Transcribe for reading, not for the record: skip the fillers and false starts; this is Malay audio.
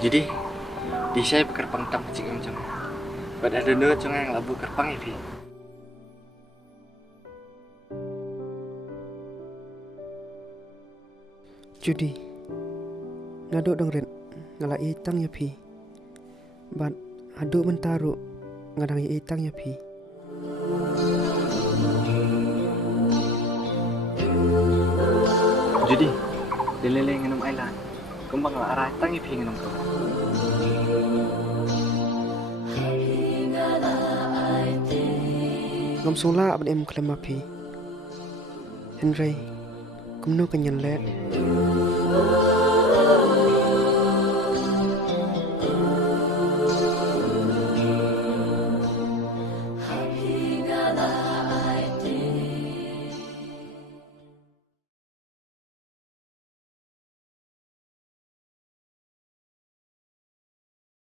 Jadi di saya kerpang tam kecil macam. Pada ada dua yang labu kerpang itu. Judi, nado dong ren ngalai itang ya pi. Bat adu mentaru ngadang itang ya pi. Jadi dilele ngenum ailan. Kembang lah arah tang ipi ngenum tu. Ngam sula abad em klem api. Henry, kumno kanyan let.